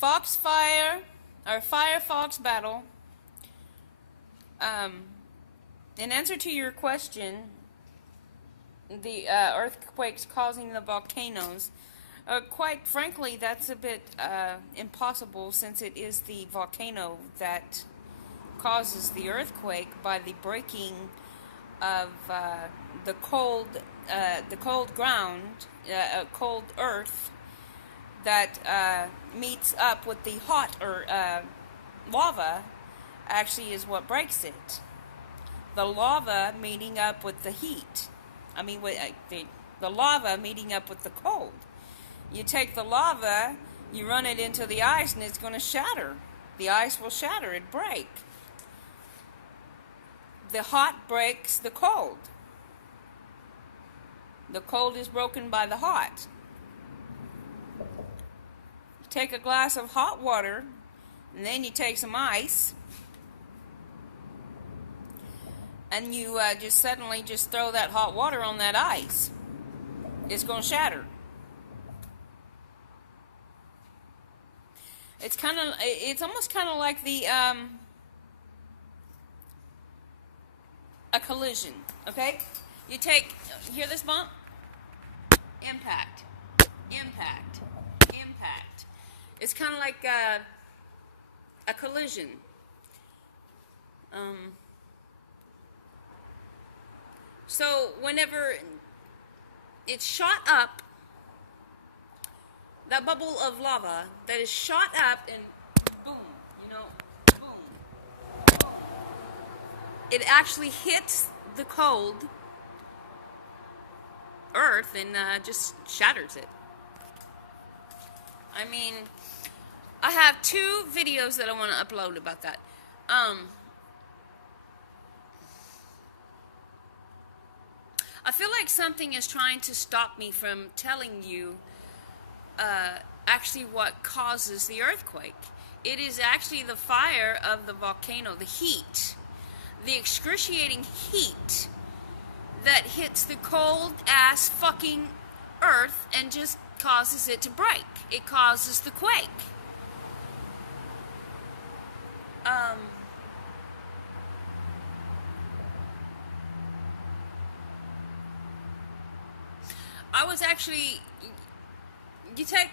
Foxfire, or Firefox battle. In answer to your question, the earthquakes causing the volcanoes, quite frankly, that's a bit impossible, since it is the volcano that causes the earthquake by the breaking of the cold ground, cold earth that meets up with the hot lava. Actually, is what breaks it. The lava meeting up with the heat. I mean, with the lava meeting up with the cold. You take the lava, you run it into the ice, and it's going to shatter. The ice will shatter, it break. The hot breaks the cold. The cold is broken by the hot. You take a glass of hot water, and then you take some ice, and you just suddenly just throw that hot water on that ice. It's going to shatter. It's almost kind of like a collision. Okay, you hear this bump? Impact, impact, impact. It's kind of like a collision. So whenever it's shot up, that bubble of lava that is shot up and boom, boom, boom, it actually hits the cold earth and just shatters it. I mean, I have 2 videos that I want to upload about that. I feel like something is trying to stop me from telling you actually what causes the earthquake. It is actually the fire of the volcano, the heat, the excruciating heat that hits the cold ass fucking earth and just causes it to break. It causes the quake. I was actually, you take,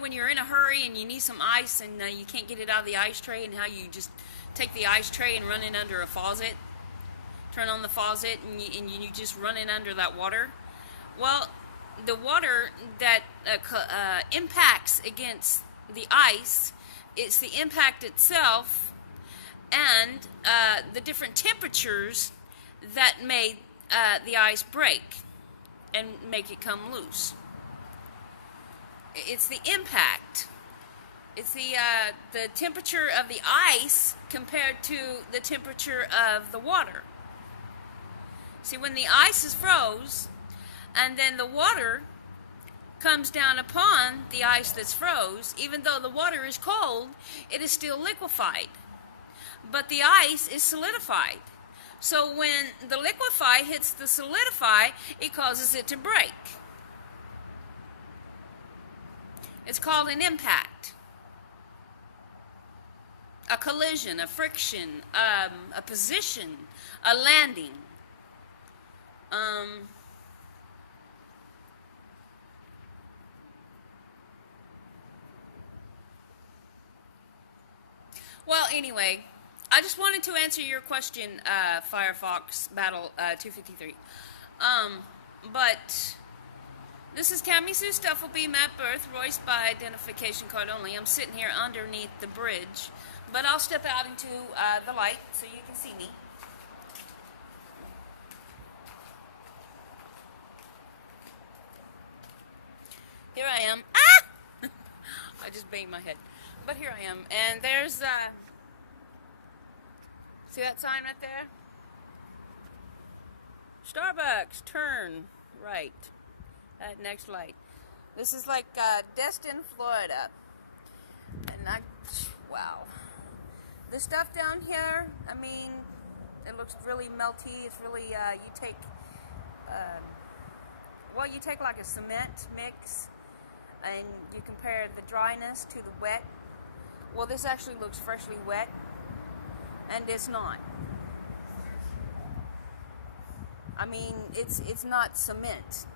when you're in a hurry and you need some ice and you can't get it out of the ice tray, and how you just take the ice tray and run it under a faucet, turn on the faucet, and you just run it under that water. Well, the water that impacts against the ice, it's the impact itself and the different temperatures that made the ice break and make it come loose. It's the impact. It's the temperature of the ice compared to the temperature of the water. See, when the ice is froze and then the water comes down upon the ice that's froze, even though the water is cold, it is still liquefied. But the ice is solidified. So when the liquefy hits the solidify, it causes it to break. It's called an impact, a collision, a friction, a position, a landing. Well, anyway, I just wanted to answer your question, Firefox Battle 253. But this is Cammy Sue Stuffleby, Matt Birth, Royce by identification card only. I'm sitting here underneath the bridge, but I'll step out into the light so you can see me. Here I am. Ah! I just banged my head. But here I am. And there's, see that sign right there? Starbucks, turn right. That next light. This is like Destin, Florida. And wow. The stuff down here, I mean, it looks really melty. It's really, you take like a cement mix, and you compare the dryness to the wet. Well, this actually looks freshly wet, and it's not. I mean, it's not cement.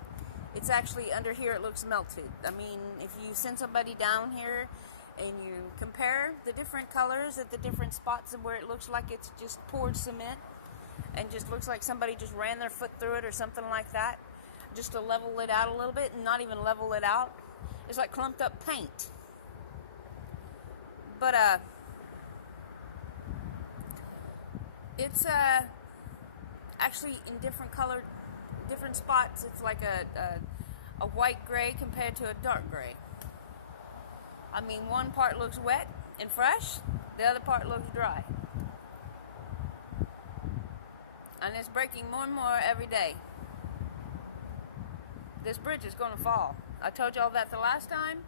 It's actually under here, it looks melted. I mean, if you send somebody down here and you compare the different colors at the different spots of where it looks like it's just poured cement and just looks like somebody just ran their foot through it or something like that, just to level it out a little bit, and not even level it out. It's like clumped up paint. But it's actually in different colored, different spots. It's like a white gray compared to a dark gray. I mean, one part looks wet and fresh, the other part looks dry. And it's breaking more and more every day. This bridge is going to fall. I told y'all that the last time,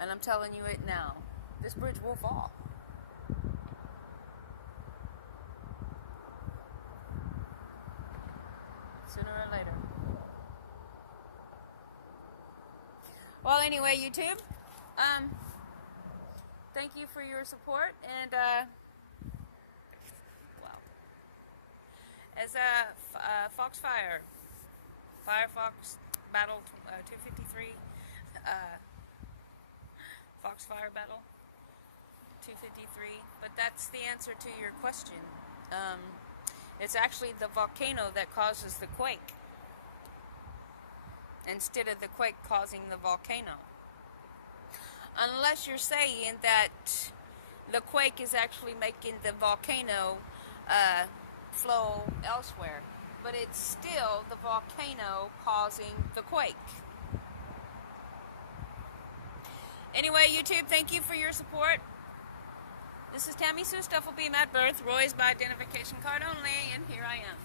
and I'm telling you it now. This bridge will fall. Sooner or later. Well, anyway, YouTube, thank you for your support, and wow. As Foxfire, Firefox Battle 253, Foxfire Battle 253, but that's the answer to your question. It's actually the volcano that causes the quake, instead of the quake causing the volcano. Unless you're saying that the quake is actually making the volcano flow elsewhere, but it's still the volcano causing the quake. Anyway, YouTube, thank you for your support. This is Tammy Sue, Stuff Will Be at Birth, Roy's by identification card only, and here I am.